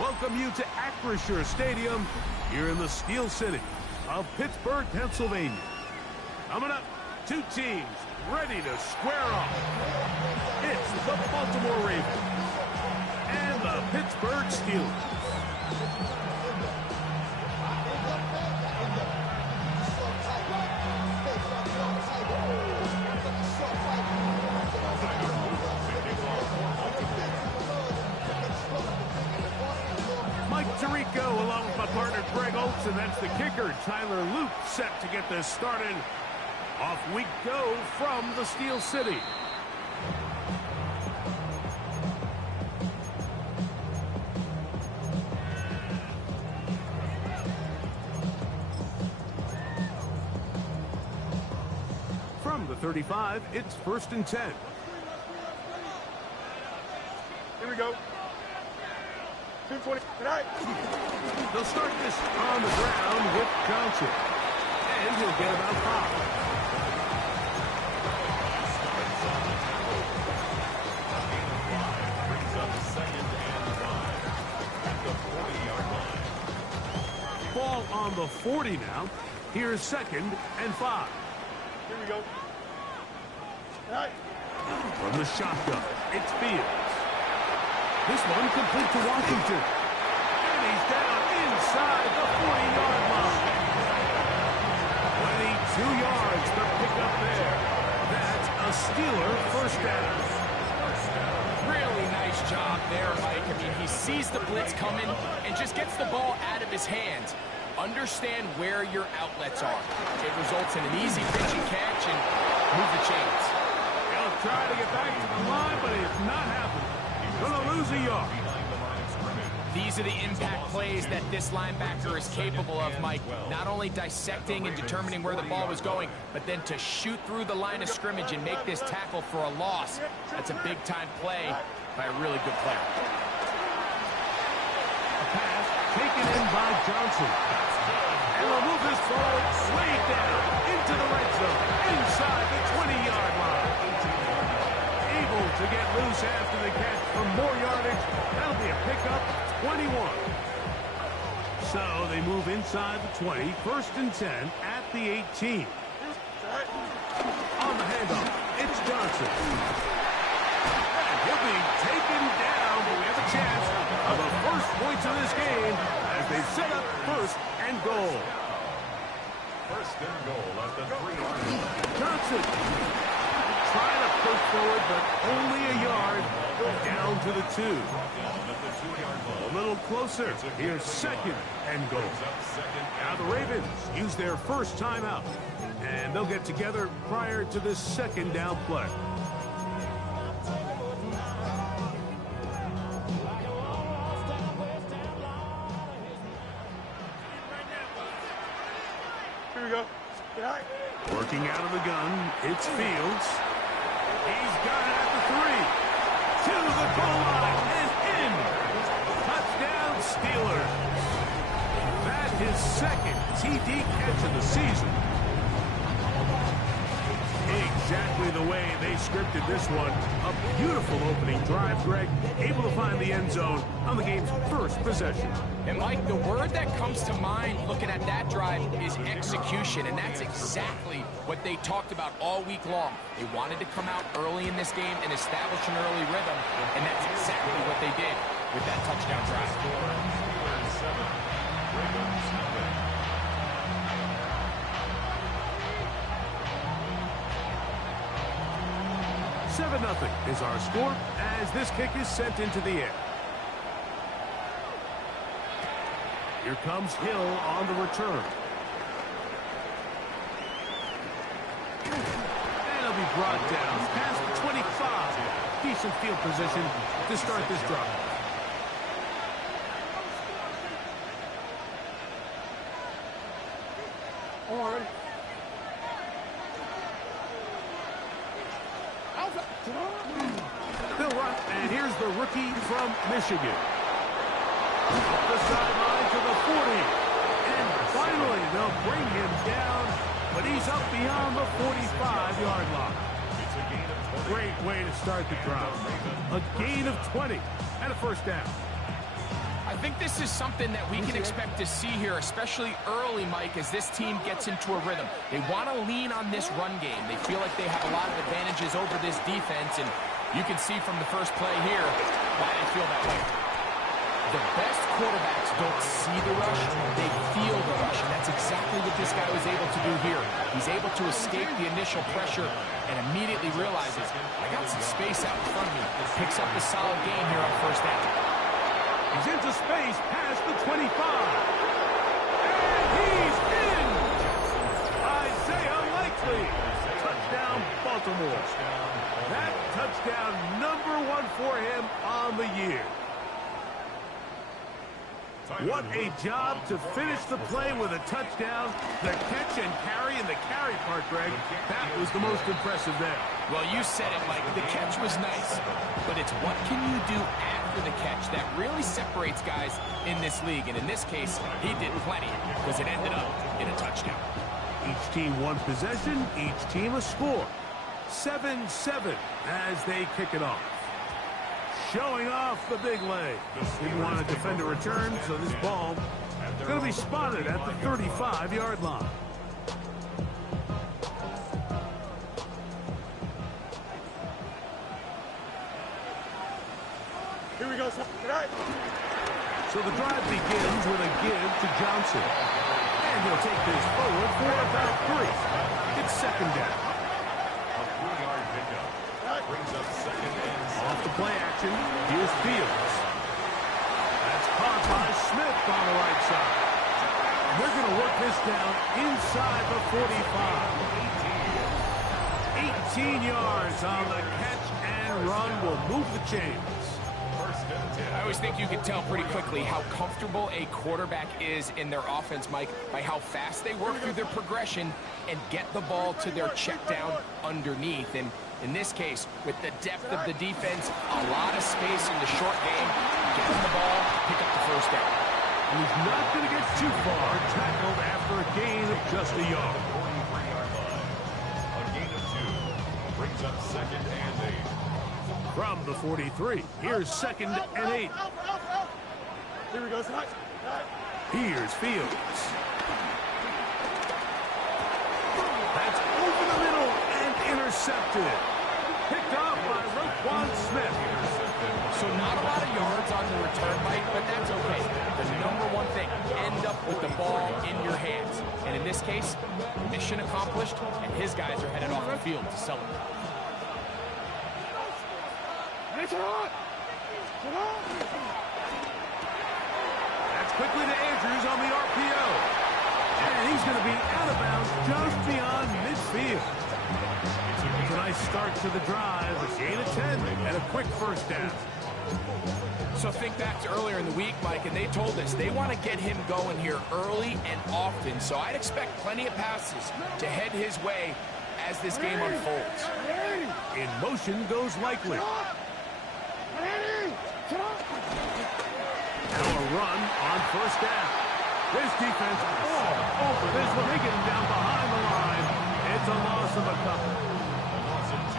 welcome you to Acrisure Stadium here in the Steel City of Pittsburgh, Pennsylvania. Coming up, two teams ready to square off. It's the Baltimore Ravens and the Pittsburgh Steelers. Tirico along with my partner Greg Oates, and that's the kicker Tyler Luke, set to get this started. Off we go from the Steel City. From the 35, it's 1st and 10. Here we go. 220. They'll start this on the ground with Johnson. And he'll get about 5. Brings up 2nd and 5 at the 40-yard line. Ball on the 40 now. Here's 2nd and 5. Here we go. From the shotgun, it's Fields. This one complete to Washington. And he's down inside the 40-yard line. 22 yards to pick up there. That's a Steeler first down. Really nice job there, Mike. I mean, he sees the blitz coming and just gets the ball out of his hands. Understand where your outlets are. It results in an easy pitch and catch and move the chains. He'll try to get back to the line, but it's not happening. Gonna lose a yard. These are the impact plays that this linebacker is capable of, Mike. Not only dissecting and determining where the ball was going, but then to shoot through the line of scrimmage and make this tackle for a loss. That's a big-time play by a really good player. A pass taken in by Johnson. And we'll move this ball way down into the red zone, inside the 20-yard line. Able to get loose after the catch for more yardage. That'll be a pickup, 21. So they move inside the 20, 1st and 10 at the 18. On the handoff, it's Johnson. And he'll be taken down, but we have a chance of the first points of this game as they set up 1st and goal. 1st and goal at the 3-yard line. Johnson trying to push forward, but only a yard down to the 2. A little closer. Here's 2nd and goal. Now the Ravens use their first timeout, and they'll get together prior to this 2nd down play. Here we go. Working out of the gun, it's Fields. He's got it at the 3. To the goal line and in. Touchdown Steelers. That is 2nd TD catch of the season. Exactly the way they scripted this one. A beautiful opening drive, Greg. Able to find the end zone on the game's first possession. And, Mike, the word that comes to mind looking at that drive is execution, and that's exactly what they talked about all week long. They wanted to come out early in this game and establish an early rhythm, and that's exactly what they did with that touchdown drive. 7-0 is our score as this kick is sent into the air. Here comes Hill on the return. And he'll be brought down past the 25. Decent field position to start this drive. They'll run, and here's the rookie from Michigan. Up the sideline to the 40. And finally, they'll bring him down, but he's up beyond the 45-yard line. Great way to start the drive. A gain of 20 and a first down. I think this is something that we can expect to see here, especially early, Mike, as this team gets into a rhythm. They want to lean on this run game. They feel like they have a lot of advantages over this defense, and you can see from the first play here why they feel that way. The best quarterbacks don't see the rush, they feel the rush, and that's exactly what this guy was able to do here. He's able to escape the initial pressure and immediately realizes, I got some space out in front of me. Picks up a solid gain here on first down. He's into space past the 25. And he's in! Isaiah Likely. Touchdown, Baltimore. That touchdown #1 for him on the year. What a job to finish the play with a touchdown. The catch and carry and the carry part, Greg, that was the most impressive there. Well, you said it, Mike. The catch was nice, but it's what can you do after the catch that really separates guys in this league. And in this case, he did plenty because it ended up in a touchdown. Each team one possession, each team a score. 7-7 as they kick it off. Showing off the big leg. Didn't want to defend a return, so this ball is going to be spotted at the 35-yard line. Here we go. So the drive begins with a give to Johnson. And he'll take this forward for about 3. It's second down. A 3-yard pickup. Brings up second and 7. Off the play action, here's Fields. That's caught by Smith on the right side. And they're going to work this down inside the 45. 18 yards on the catch and run will move the chains. I always think you can tell pretty quickly how comfortable a quarterback is in their offense, Mike, by how fast they work through their progression and get the ball to their check down underneath. And in this case, with the depth of the defense, a lot of space in the short game, get them the ball, pick up the first down. He's not going to get too far, tackled after a gain of just a yard. 43-yard line. A gain of 2. Brings up second and 8. From the 43, here's second and 8. Here we go. Here's Fields. That's over the middle and intercepted. Picked off by Roquan Smith. So not a lot of yards on the return, Mike, but that's okay. The #1 thing, end up with the ball in your hands. And in this case, mission accomplished, and his guys are headed off the field to celebrate. That's quickly to Andrews on the RPO. And he's going to be out of bounds just beyond midfield. It's a nice start to the drive. A gain of 10 and a quick first down. So think back to earlier in the week, Mike, and they told us they want to get him going here early and often. So I'd expect plenty of passes to head his way as this game unfolds. In motion goes Likely. Now a run on first down. This defense all over this one. They get him down behind the line. It's a loss of a couple.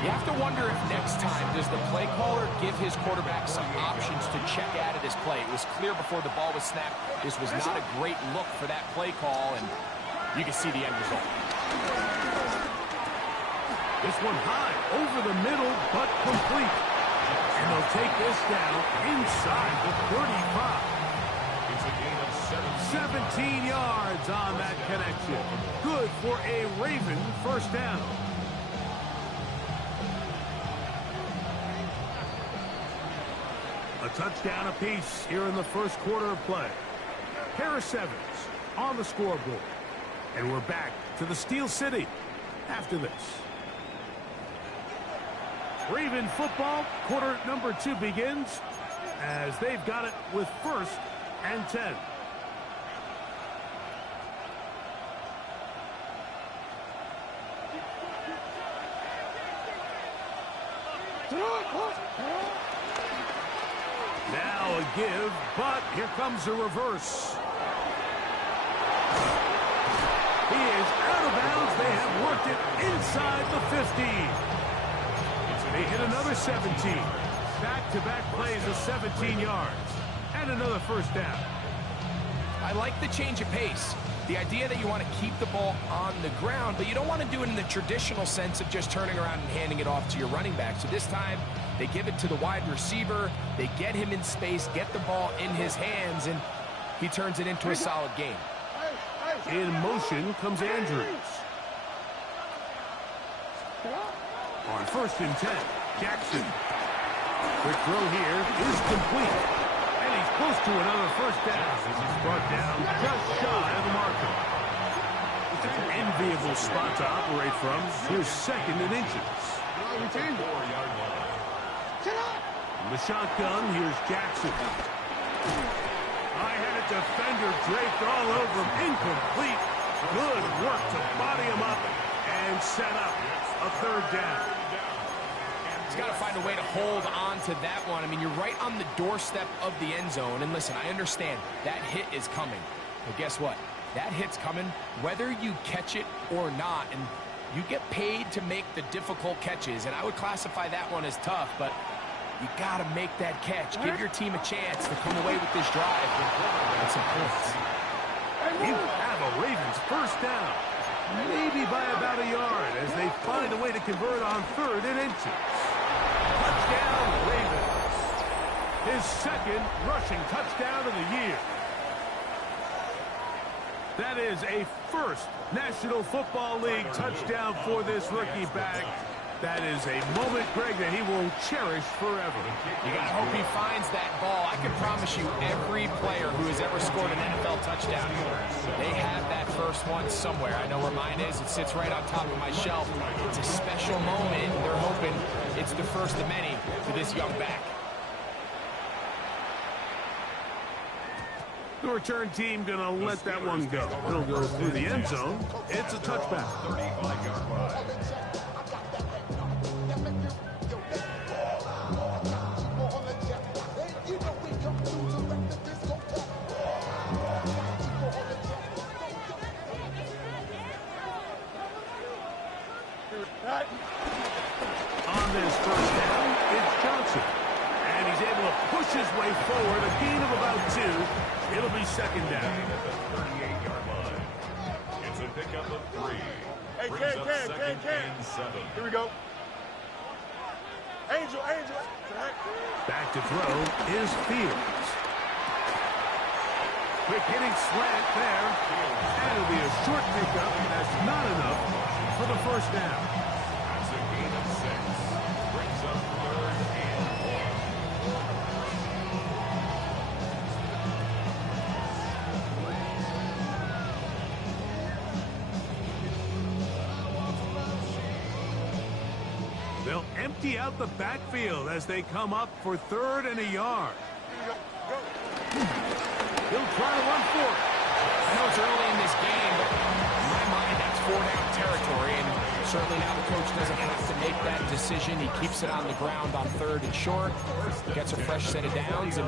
You have to wonder if next time does the play caller give his quarterback some options to check out of this play. It was clear before the ball was snapped. This was not a great look for that play call, and you can see the end result. This one high over the middle, but complete. And they'll take this down inside the 35. It's a gain of 17 yards on that connection. Good for a Raven first down. A touchdown apiece here in the first quarter of play. Pair of 7s on the scoreboard. And we're back to the Steel City after this. Raven football, quarter #2 begins as they've got it with 1st and 10. Now a give, but here comes a reverse. He is out of bounds. They have worked it inside the 15. They hit another 17. Back-to-back plays of 17 yards. and another first down. I like the change of pace. The idea that you want to keep the ball on the ground, but you don't want to do it in the traditional sense of just turning around and handing it off to your running back. So this time, they give it to the wide receiver. They get him in space, get the ball in his hands, and he turns it into a solid game. In motion comes Andrews. On 1st and 10, Jackson. Quick throw here is complete. And he's close to another first down. He's brought down just shy of the marker. It's an enviable spot to operate from. Here's 2nd and inches. From the shotgun, here's Jackson. I had a defender draped all over him. Incomplete. Good work to body him up and set up a 3rd down. He's got to find a way to hold on to that one. I mean, you're right on the doorstep of the end zone. And listen, I understand that hit is coming. But guess what? That hit's coming whether you catch it or not. And you get paid to make the difficult catches. And I would classify that one as tough, but you got to make that catch. Give your team a chance to come away with this drive with some points. You have a Ravens first down. Maybe by about a yard as they find a way to convert on 3rd and inches. Touchdown, Ravens. His 2nd rushing touchdown of the year. That is a first National Football League touchdown for this rookie back. That is a moment, Greg, that he will cherish forever. You got to hope he finds that ball. I can promise you every player who has ever scored an NFL touchdown, they have that first one somewhere. I know where mine is. It sits right on top of my shelf. It's a special moment. They're hoping it's the first of many for this young back. The return team going to let that one go. It'll go through the end zone. It's a touchback. 35-yard line. On this first down, it's Johnson. And he's able to push his way forward, a gain of about 2. It'll be 2nd down. At the 38-yard line. It's a pickup of 3. Hey, Brings up Ken. 2nd and 7. Here we go. Angel. Back to throw is Fields. Quick hitting slant there. And it'll be a short pickup. That's not enough for the first down. That's a gain of 6. Brings up 3rd and 1. They'll empty out the backfield as they come up for 3rd and a yard. He'll try to run for it. I know it's early in this game, but in my mind, that's 4-down territory, and certainly now the coach doesn't have to make that decision. He keeps it on the ground on 3rd and short, gets a fresh set of downs, and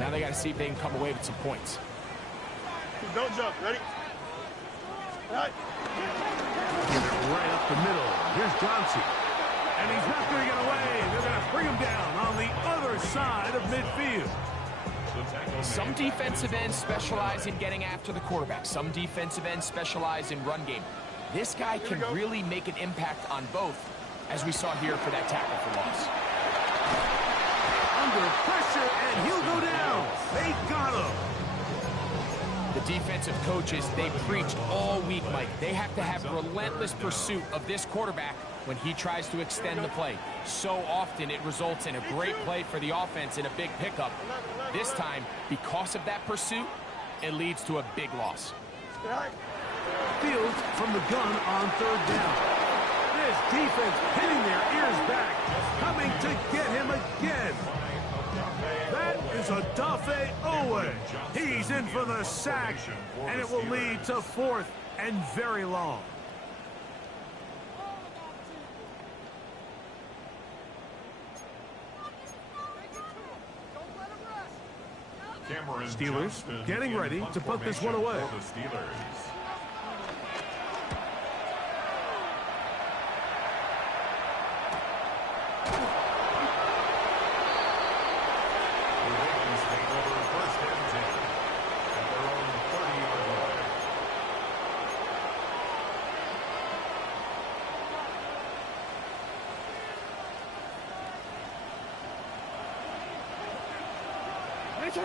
now they got to see if they can come away with some points. Don't jump. Ready? Right. Give it right up the middle. Here's Johnson. And he's not going to get away. They're going to bring him down on the other side of midfield. Some defensive ends specialize in getting after the quarterback. Some defensive ends specialize in run game. This guy can really make an impact on both, as we saw here for that tackle for loss. Under pressure, and he'll go down. They got him. The defensive coaches, they preached all week, Mike. They have to have relentless pursuit of this quarterback when he tries to extend the play. So often it results in a great play for the offense and a big pickup. This time, because of that pursuit, it leads to a big loss. Fields from the gun on 3rd down. This defense pinning their ears back, coming to get him again. That is a Dafe Owe. He's in for the sack, and it will lead to 4th and very long. Steelers getting ready to put this one away. For the Steelers. The Ravens take over On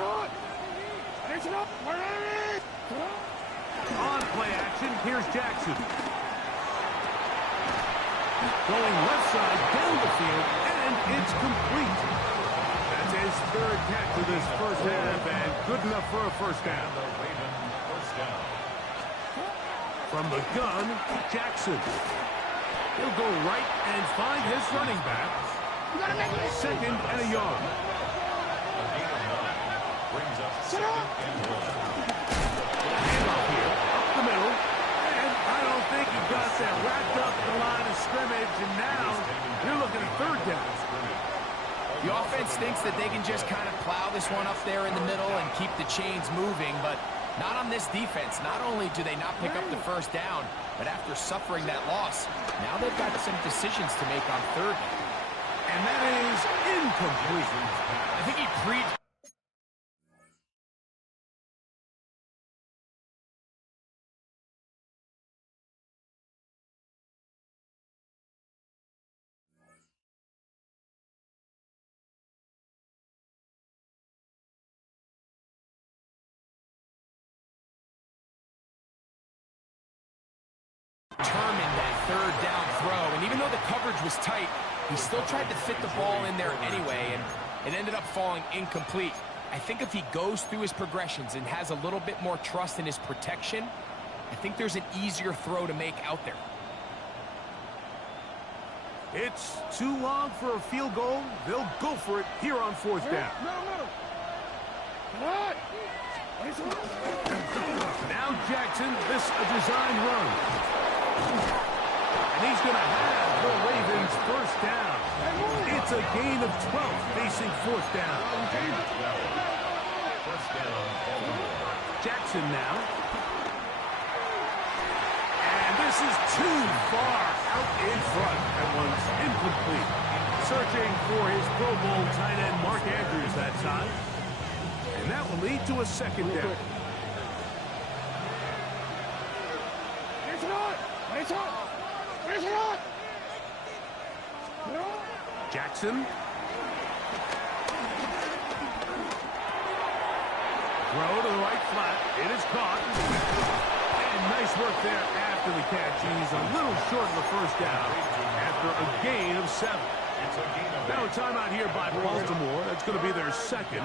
play action, here's Jackson. Going left side down the field, and it's complete. That's his third catch of this first half, and good enough for a first down. From the gun, Jackson. He'll go right and find his running back. Second and a yard. Brings up second and 1. Handoff here, up the middle. And I don't think he got that wrapped up at the line of scrimmage, and now you're looking at third down. The offense thinks that they can just kind of plow this one up there in the middle and keep the chains moving, but not on this defense. Not only do they not pick up the first down, but after suffering that loss, now they've got some decisions to make on third. And that is incomplete. I think he determined that third down throw, and even though the coverage was tight, he still tried to fit the ball in there anyway, and it ended up falling incomplete. I think if he goes through his progressions and has a little bit more trust in his protection, I think there's an easier throw to make out there. It's too long for a field goal. They'll go for it here on fourth down. Now Jackson, this a design run. And he's going to have the Ravens first down. It's a gain of 12 facing fourth down. First down. Jackson now. And this is too far out in front. That one's incomplete. Searching for his Pro Bowl tight end Mark Andrews that time. And that will lead to a second down. Jackson. Throw to the right flat. It is caught. And nice work there after the catch. He's a little short of the first down after a gain of 7. Now a timeout here by Baltimore. That's going to be their second.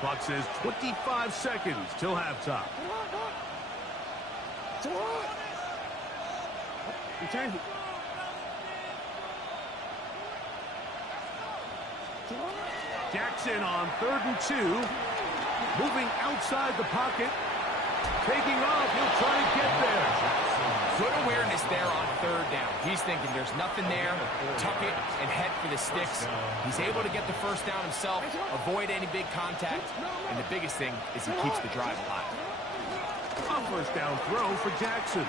Clock says 25 seconds till halftime. Jackson on 3rd and 2. Moving outside the pocket. Taking off. He'll try to get there. Good awareness there on third down. He's thinking there's nothing there. Tuck it and head for the sticks. He's able to get the first down himself, avoid any big contact, and the biggest thing is he keeps the drive alive. A first down throw for Jackson.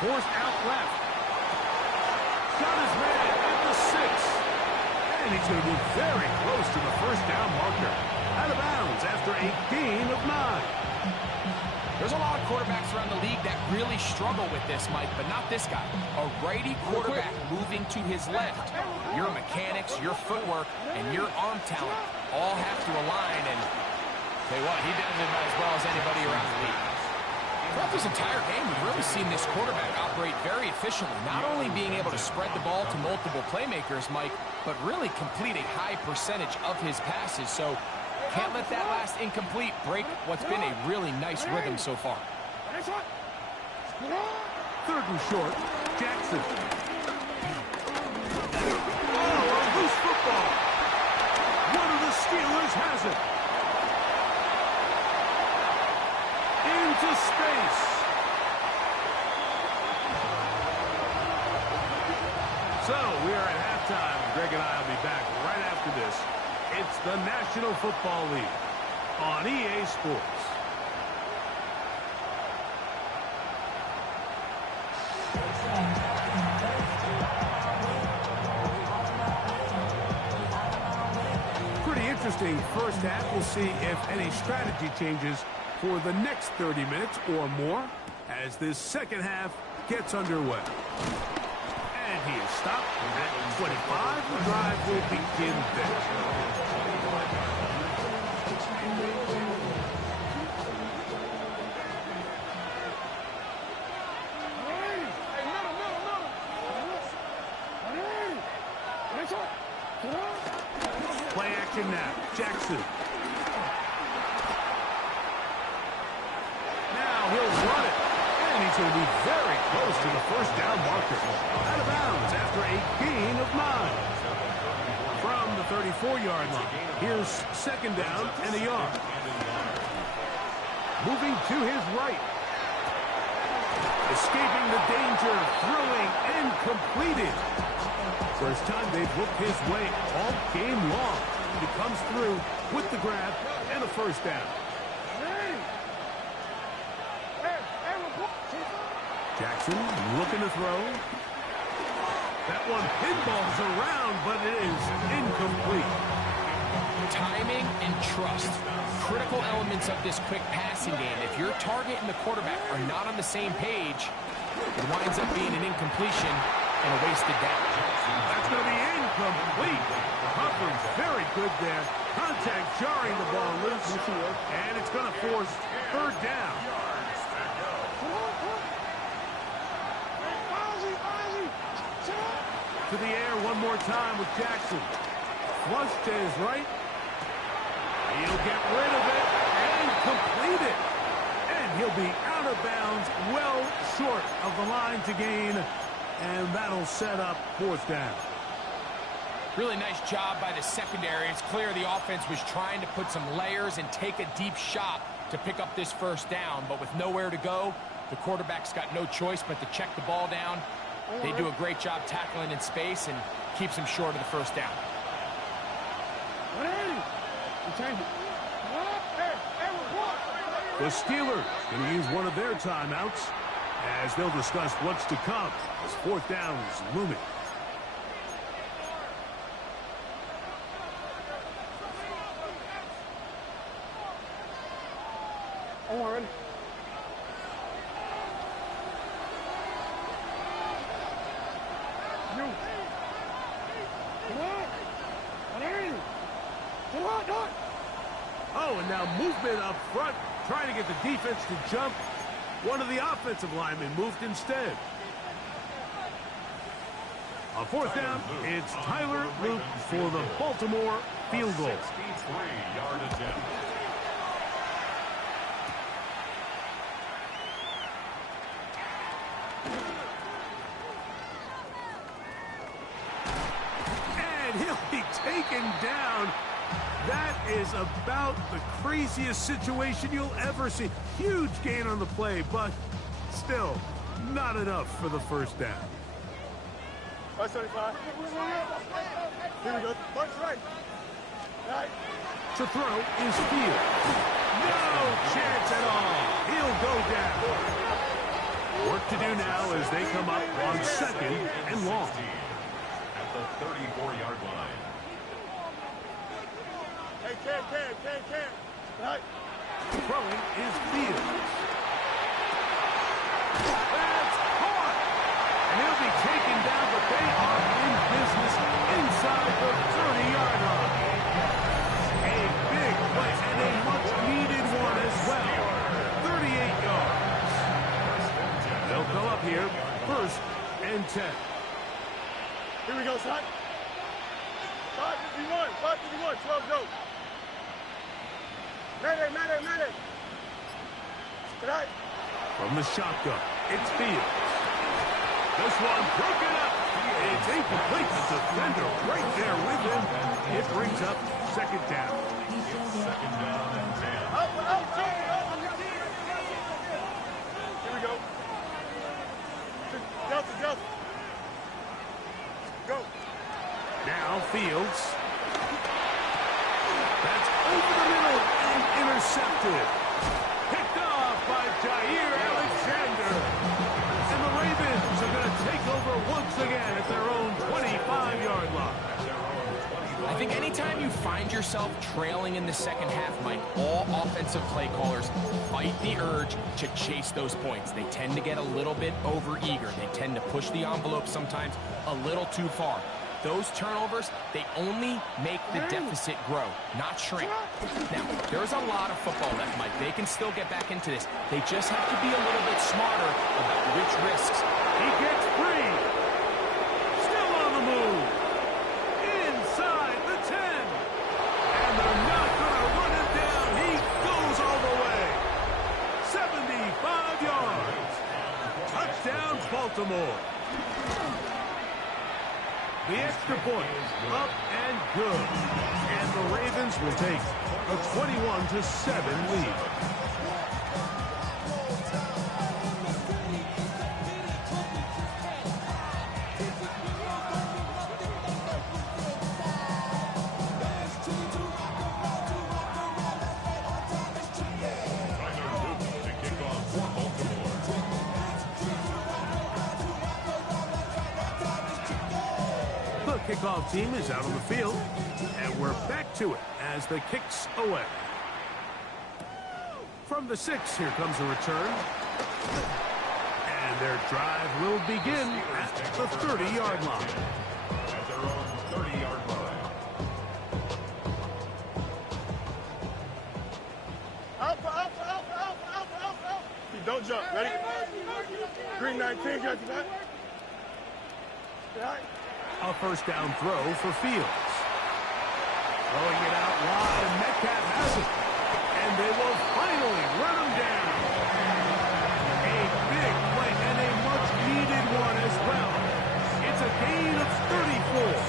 Forced out left. Got his man at the 6. And he's going to be very close to the first down marker. Out of bounds after a gain of 9. There's a lot of quarterbacks around the league that really struggle with this, Mike, but not this guy. A righty quarterback moving to his left. Your mechanics, your footwork, and your arm talent all have to align, and tell you what, he does it about as well as anybody around the league. Throughout this entire game, we've really seen this quarterback operate very efficiently, not only being able to spread the ball to multiple playmakers, Mike, but really complete a high percentage of his passes, so can't let that last incomplete break what's been a really nice rhythm so far. 3rd and short, Jackson. Oh, a loose football. One of the Steelers has it. Into space. So we are at halftime. Greg and I will be back right after this. It's the National Football League on EA Sports. Pretty interesting first half. We'll see if any strategy changes for the next 30 minutes or more as this second half gets underway. And he is stopped at 25. The drive will begin there. Jackson will be very close to the first down marker. Out of bounds after a gain of 9. From the 34-yard line, here's second down and a yard. Moving to his right. Escaping the danger, throwing and completed. First time they've looked his way all game long. He comes through with the grab and a first down. Jackson looking to throw. That one pinballs around, but it is incomplete. Timing and trust, critical elements of this quick passing game. If your target and the quarterback are not on the same page, it winds up being an incompletion and a wasted down. That's going to be incomplete. Coverage very good there. Contact jarring the ball loose, and it's going to force third down. To the air one more time with Jackson. Flush to his right. He'll get rid of it and complete it. And he'll be out of bounds, well short of the line to gain. And that'll set up fourth down. Really nice job by the secondary. It's clear the offense was trying to put some layers and take a deep shot to pick up this first down. But with nowhere to go, the quarterback's got no choice but to check the ball down. They do a great job tackling in space and keeps him short of the first down. The Steelers going to use one of their timeouts as they'll discuss what's to come as fourth down is looming. Oh, and now movement up front, trying to get the defense to jump. One of the offensive linemen moved instead. On fourth down, it's Tyler Luke for the Baltimore field goal. 63-yard attempt. And he'll be taken down. That is about the craziest situation you'll ever see. Huge gain on the play, but still not enough for the first down. 575. Here we go. Punch right. Right. To throw is Fields. No chance at all. He'll go down. Work to do now as they come up on second and long. At the 34-yard line. Hey, can. Right. Throwing is Fields. That's caught. And he'll be taken down, but they are in business inside the 30-yard line. A big play and a much-needed one as well. 38 yards. They'll go up here, first and 10. Here we go, son. 551, 12 go. Madden. Right. From the shotgun, it's Fields. This one broken up. It's incomplete. The defender right there with him. It brings up second down. Second down and 10. Up. Here we go. Delta. Go. Now Fields. That's over the middle and intercepted. Picked off by Jair Alexander. And the Ravens are going to take over once again at their own 25-yard line. I think anytime you find yourself trailing in the second half, Mike, all offensive play callers fight the urge to chase those points. They tend to get a little bit overeager. They tend to push the envelope sometimes a little too far. Those turnovers, they only make the deficit grow, not shrink. Now, there's a lot of football left, Mike. They can still get back into this. They just have to be a little bit smarter about which risks. He gets free. Still on the move. Inside the 10. And they're not going to run him down. He goes all the way. 75 yards. ball. The extra point up and good. And the Ravens will take a 21-7 lead. The kickoff team is out on the field, and we're back to it as the kick's away. From the 6, here comes a return. And their drive will begin at the 30-yard line. At their own 30-yard line. Don't jump. Ready? Green 19, got you back. A first down throw for Fields. Throwing it out wide, and Metcalf has it. And they will finally run him down. A big play and a much-needed one as well. It's a gain of 34.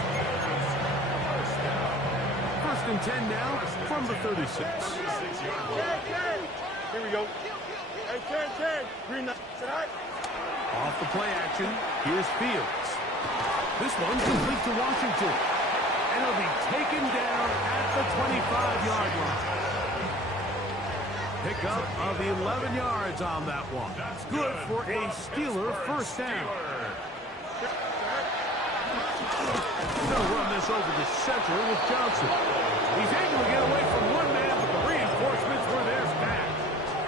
First and 10 now from the 36. Here we go. Hey, 10. Green 19. Off the play action, here's Fields. This one's complete to Washington. And he'll be taken down at the 25-yard line. Pickup of 11 yards on that one. Good for a Steeler first down. They'll run this over the center with Johnson. He's able to get away from one man, but the reinforcements were there back.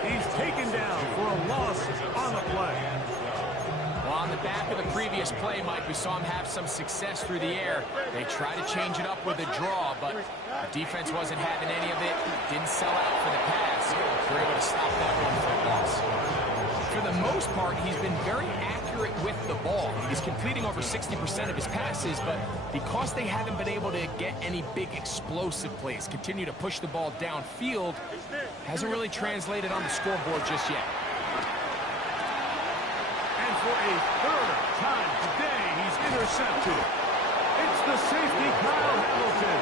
He's taken down for a loss on the play. Well, on the back of the previous play, Mike, we saw him have some success through the air. They tried to change it up with a draw, but the defense wasn't having any of it. Didn't sell out for the pass. They were able to stop that one for a loss. For the most part, he's been very accurate with the ball. He's completing over 60% of his passes, but because they haven't been able to get any big explosive plays, continue to push the ball downfield, hasn't really translated on the scoreboard just yet. And for a third time today, he's intercepted. It's the safety, Kyle Hamilton.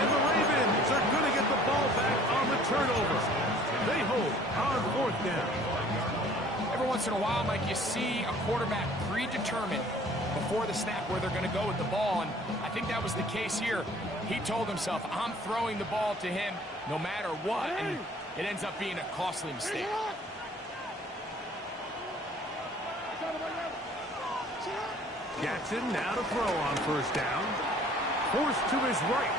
And the Ravens are going to get the ball back on the turnover. They hold on fourth down. Every once in a while, Mike, you see a quarterback predetermined before the snap where they're going to go with the ball, and I think that was the case here. He told himself, I'm throwing the ball to him no matter what, and it ends up being a costly mistake. Jackson now to throw on first down. Forced to his right.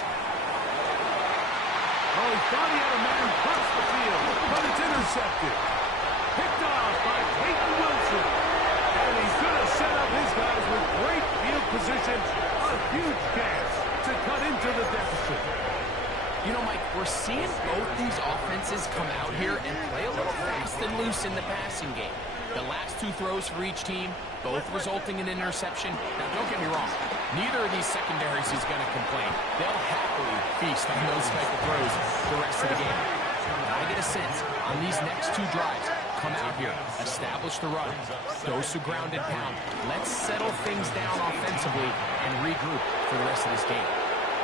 Oh, he thought he had a man across the field, but it's intercepted. Picked off by Peyton Wilson. And he's going to set up his guys with great field position. A huge chance to cut into the deficit. You know, Mike, we're seeing both these offenses come out here and play a little fast and loose in the passing game. The last two throws for each team, both resulting in an interception. Now, don't get me wrong. Neither of these secondaries is going to complain. They'll happily feast on those type of throws the rest of the game. I get a sense on these next two drives, come out here, establish the run, those who ground and pound. Let's settle things down offensively and regroup for the rest of this game.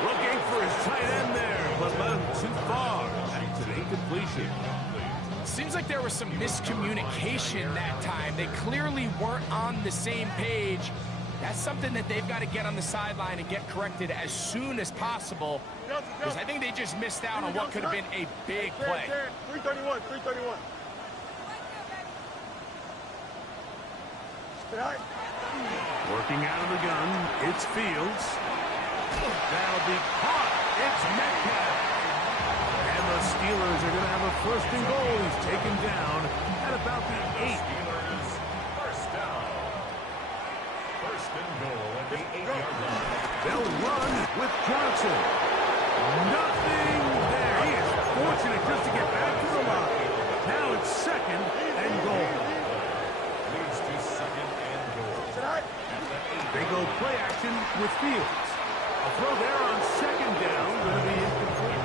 Looking for his tight end there, but led him too far. That's an incompletion. Seems like there was some miscommunication that time. They clearly weren't on the same page. That's something that they've got to get on the sideline and get corrected as soon as possible, because I think they just missed out on what could have been a big play. 331. Working out of the gun, it's Fields. That'll be caught. It's Metcalf. And the Steelers are going to have a first and goal. He's taken down at about the 8. First down. First and goal at the 8-yard line. They'll run with Johnson. Nothing there. He is fortunate just to get back to the line. Now it's second and goal. Leads to second and goal. They go play action with Fields. A throw there on second down. Going to be incomplete.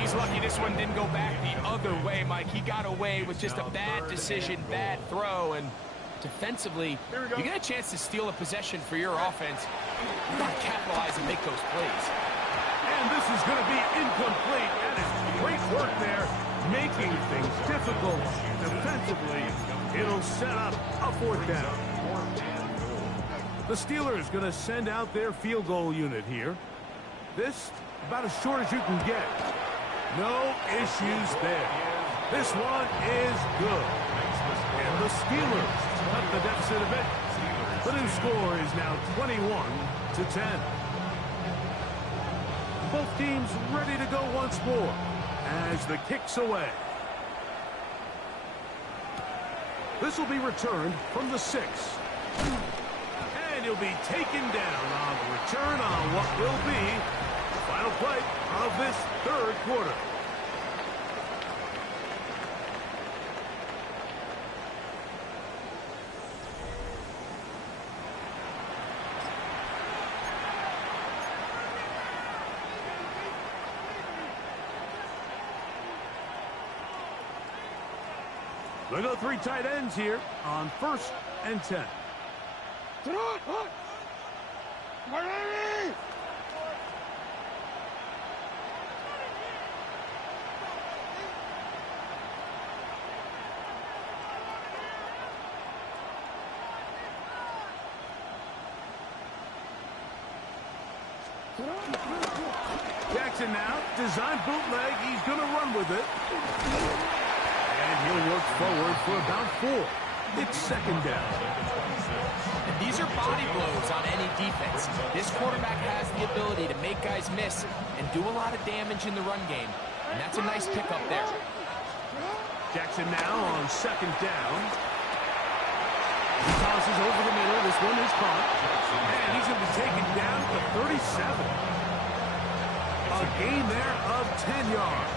He's lucky this one didn't go back the other way, Mike. He got away with just a bad decision, bad throw, and defensively, you get a chance to steal a possession for your offense. You got to capitalize and make those plays. And this is going to be incomplete. That is great work there, making things difficult defensively. It'll set up a 4th down. The Steelers going to send out their field goal unit here. This about as short as you can get. No issues there. This one is good. And the Steelers cut the deficit a bit. The new score is now 21-10. Both teams ready to go once more as the kick's away. This will be returned from the 6. And he'll be taken down on the return on what will be the final play of this 3rd quarter. They go 3 tight ends here on 1st and 10. Jackson now, design bootleg, he's going to run with it. And he'll work forward for about 4. It's 2nd down. And these are body blows on any defense. This quarterback has the ability to make guys miss and do a lot of damage in the run game. And that's a nice pickup there. Jackson now on 2nd down. He tosses over the middle. This one is caught. And he's going to be taken down to 37. A gain there of 10 yards.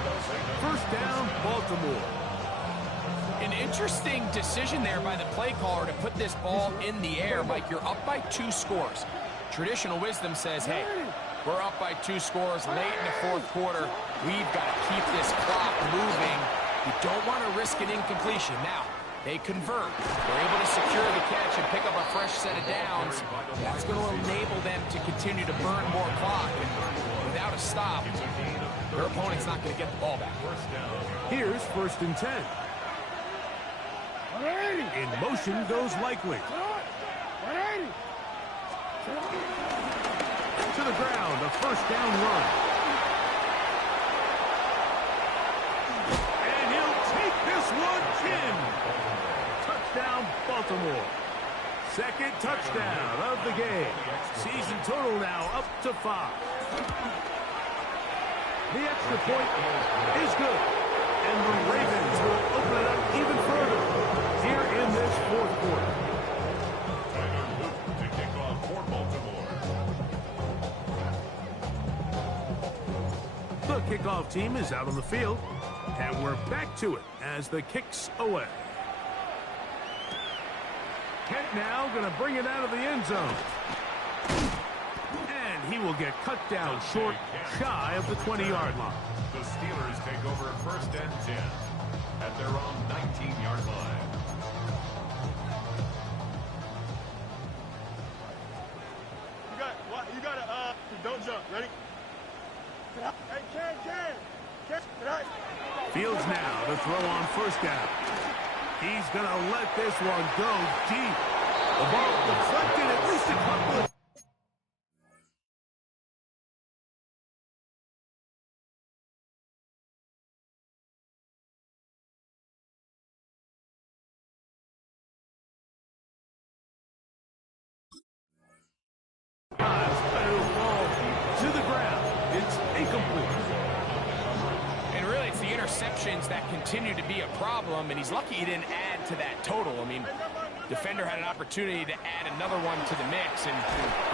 1st down, Baltimore. An interesting decision there by the play caller to put this ball in the air. Mike, you're up by 2 scores. Traditional wisdom says, hey, we're up by 2 scores late in the 4th quarter. We've got to keep this clock moving. You don't want to risk an incompletion. Now, they convert. They're able to secure the catch and pick up a fresh set of downs. That's going to enable them to continue to burn more clock. And without a stop, their opponent's not going to get the ball back. Here's 1st and 10. In motion goes Likely. To the ground, a 1st down run. And he'll take this one in. Touchdown, Baltimore. 2nd touchdown of the game. Season total now up to 5. The extra point is good. And the Ravens will open it up even further here in this 4th quarter. To kick off for Baltimore. The kickoff team is out on the field, and we're back to it as the kick's away. Kent now going to bring it out of the end zone. And he will get cut down short, shy of the 20-yard line. The Steelers take over 1st and 10 at their own 19-yard line. You got to, don't jump. Ready? Hey, Ken. Fields now to throw on 1st down. He's going to let this one go deep. The ball deflected at least a couple of to the ground. It's incomplete. And really, it's the interceptions that continue to be a problem, and he's lucky he didn't add to that total. I mean, defender had an opportunity to add another one to the mix, and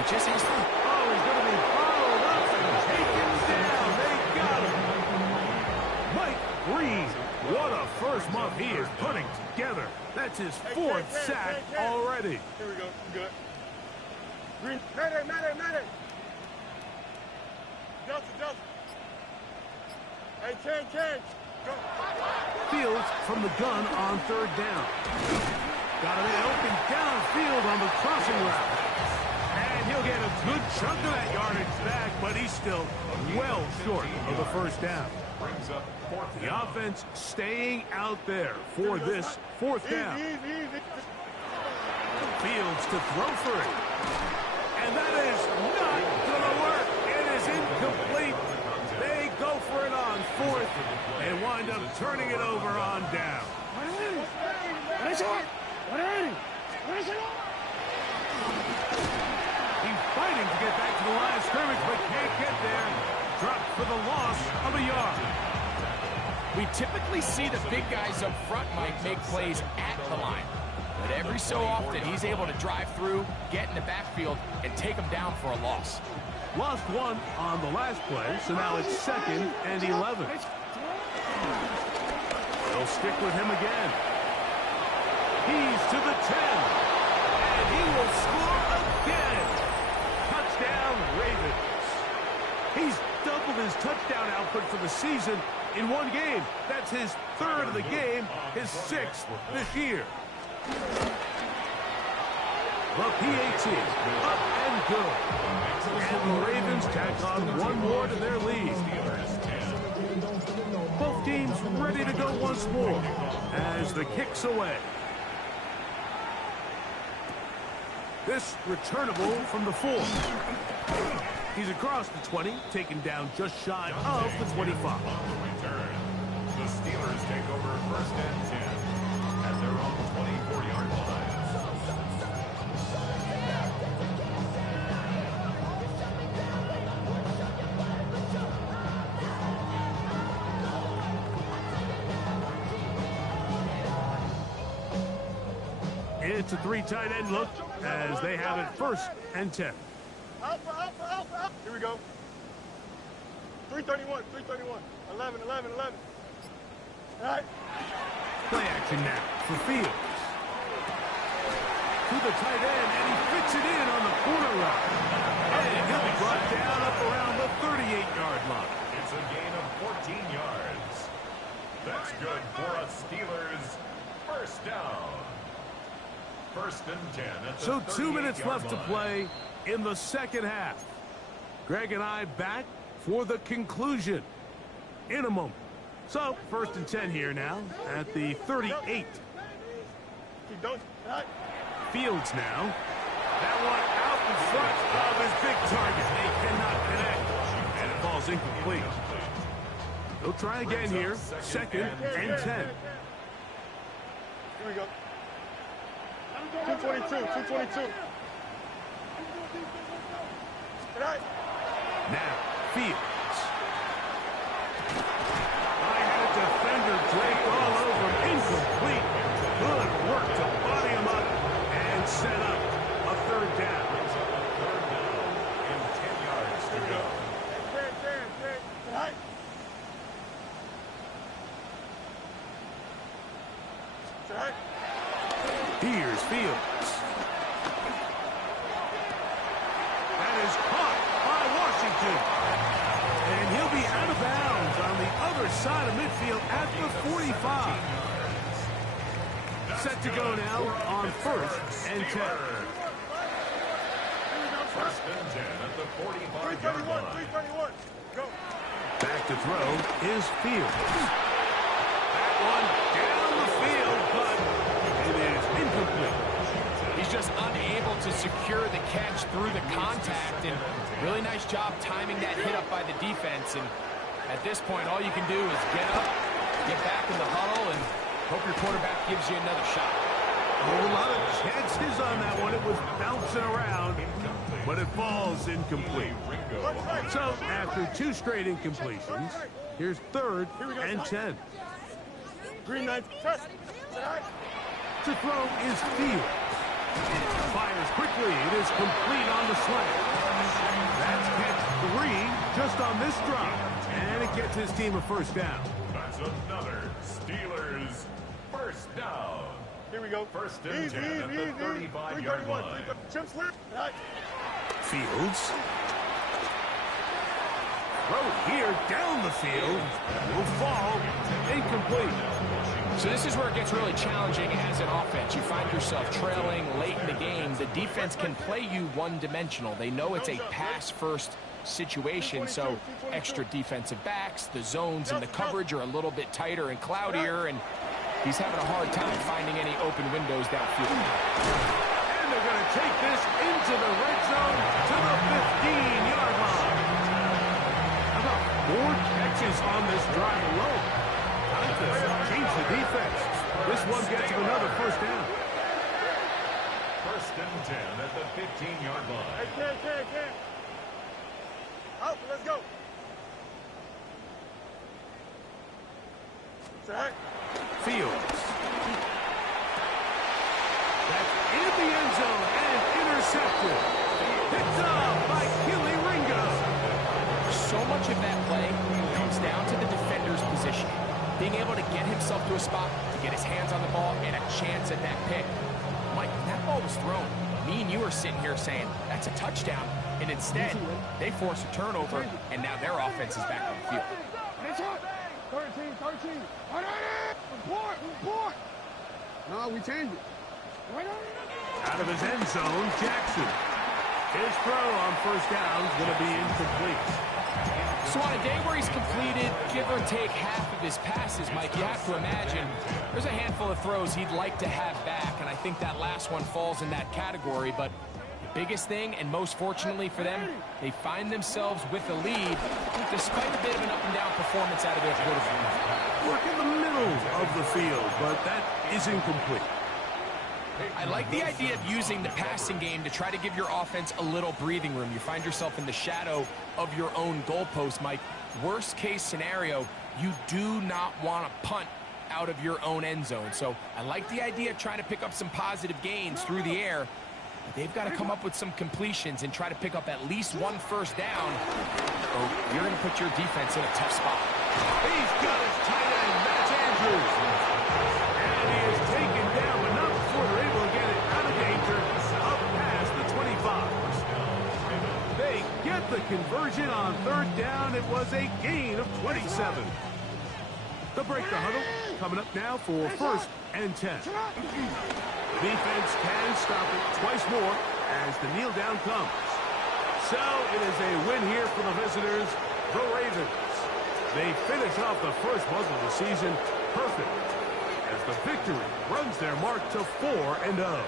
he just has to. Oh, he's going to be followed up and taken down. They got him. Mike Green, what a first month he is putting together. That's his 4th sack already. Here we go. Good. Green. Medic. Delta. Hey, Ken. Go. Fields from the gun on 3rd down. Got a man open downfield on the crossing route. And he'll get a good chunk of that yardage back, but he's still well short of the first down. The offense staying out there for this fourth down. Fields to throw for it. And that is not going to work. It is incomplete. They go for it on fourth and wind up turning it over on down. He's fighting to get back to the line of scrimmage, but can't get there. Dropped for the loss of a yard. We typically see the big guys up front, Mike, make plays at the line. But every so often, he's able to drive through, get in the backfield, and take them down for a loss. Lost one on the last play, so now it's 2nd and 11. They'll stick with him again. He's to the 10. And he will score again. Touchdown, Ravens. He's doubled his touchdown output for the season in one game. That's his 3rd of the game, his 6th this year. The PAT, up and good. And the Ravens tack on one more to their lead. Both teams ready to go once more as the kick's away. This returnable from the 4. He's across the 20, taken down just shy of the 25. The Steelers take over 1st and 10 at their own 24-yard line. It's a 3 tight end look as they have it 1st and 10. Alpha. Here we go. 331. 11. All right. Play action now for Fields. To the tight end, and he fits it in on the corner route. And he'll be brought down up around the 38-yard line. It's a gain of 14 yards. That's good for a Steelers 1st down. 1st and 10 at the So 2 minutes 38-yard left to line. play in the second half. Greg and I back for the conclusion in a moment. So 1st and 10 here now at the 38. Keep going. All right. Fields now. That one out in front of his big target. They cannot connect. And it falls incomplete. They'll try again here. 2nd and 10. Here we go. 222. All right. Now, Fields. I had a defender draped all over him. Incomplete. Good work to body him up and set up a 3rd down. And 10 yards to go. All right. All right. Here's Fields. That is caught by Washington. And he'll be out of bounds on the other side of midfield at the 45. Set to go now on 1st and 10. 1st and 10 at the 45-yard line. 331. Go. Back to throw is Fields. That one down the field, but it is incomplete. He's just unable to secure the catch through the contact, and really nice job timing that hit up by the defense. And at this point, all you can do is get up, get back in the huddle, and hope your quarterback gives you another shot. A whole lot of chances on that one. It was bouncing around, but it falls incomplete. So after 2 straight incompletions, here's 3rd and 10. Green 9. Press. All right. To throw is Fields. Fires quickly. It is complete on the slant. That's catch 3 just on this drop. And it gets his team a 1st down. That's another Steelers 1st down. Here we go. 1st and 10 at the 35-yard line. Chips left. All right. Fields. Throw here down the field. Will fall incomplete. So this is where it gets really challenging as an offense. You find yourself trailing late in the game. The defense can play you one-dimensional. They know it's a pass-first situation, so extra defensive backs, the zones and the coverage are a little bit tighter and cloudier, and he's having a hard time finding any open windows downfield. And they're going to take this into the red zone to the 15-yard line. How about 4 catches on this drive alone? Time to change the defense. This one gets him another first down. First and 10 at the 15-yard line. Hey, Ken. Out, let's go. Set. Fields. That's in the end zone and intercepted. Picked up by Killy Ringo. So much of that play comes down to the defender's position. Being able to get himself to a spot, to get his hands on the ball, and a chance at that pick. Mike, that ball was thrown. Me and you are sitting here saying, that's a touchdown. And instead, they force a turnover, and now their offense is back on the field. 13. Report. No, we changed it. Out of his end zone, Jackson. His throw on first down is going to be incomplete. So on a day where he's completed, give or take half of his passes, Mike, you have to imagine there's a handful of throws he'd like to have back, and I think that last one falls in that category. But the biggest thing, and most fortunately for them, they find themselves with the lead despite a bit of an up-and-down performance out of their quarterback. Work in the middle of the field, but that is incomplete. I like the idea of using the passing game to try to give your offense a little breathing room. You find yourself in the shadow of your own goalpost, Mike. Worst case scenario, you do not want to punt out of your own end zone. So I like the idea of trying to pick up some positive gains through the air. But they've got to come up with some completions and try to pick up at least one first down, or you're going to put your defense in a tough spot. He's got his tight end, Matt Andrews. And he is taken down, but not before they're able to get it out of danger, up past the 25. They get the conversion on third down. It was a gain of 27. The break the huddle coming up now for first and 10. Defense can stop it twice more as the kneel down comes. So it is a win here for the visitors, the Ravens. They finish off the first month of the season perfect as the victory runs their mark to 4-0.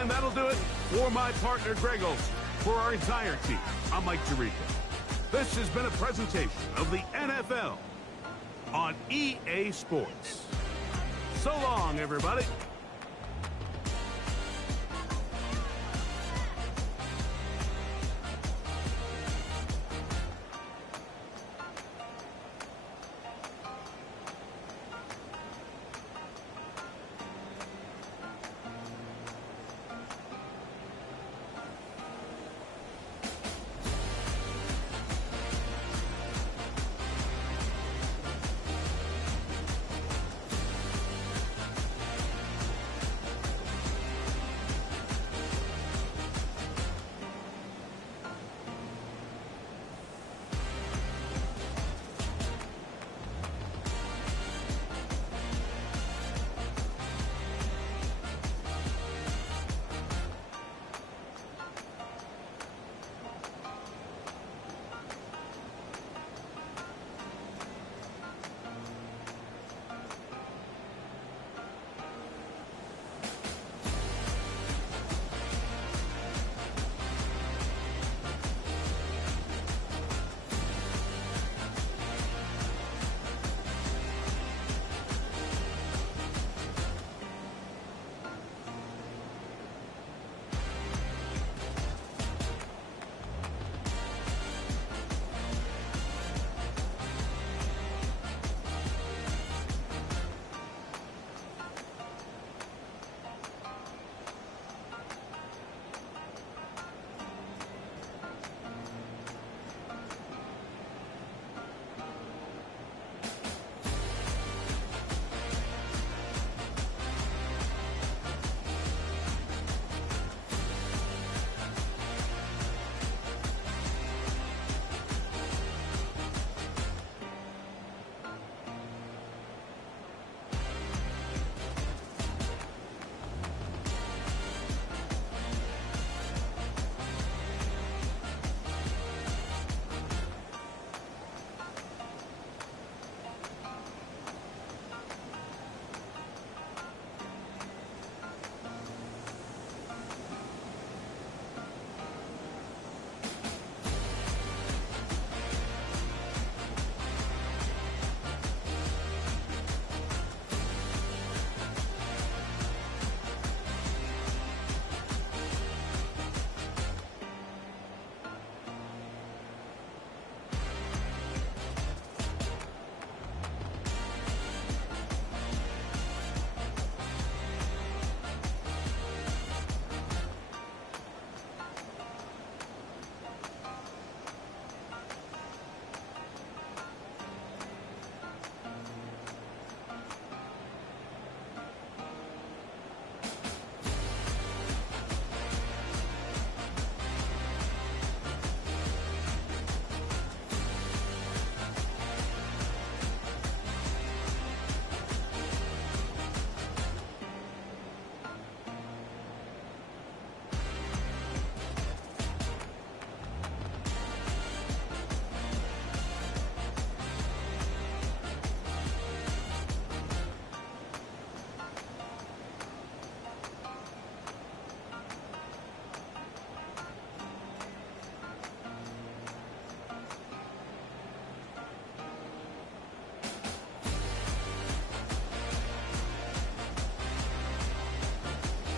And that'll do it for my partner, Greg Olson. For our entire team, I'm Mike Tirico. This has been a presentation of the NFL on EA Sports. So long, everybody.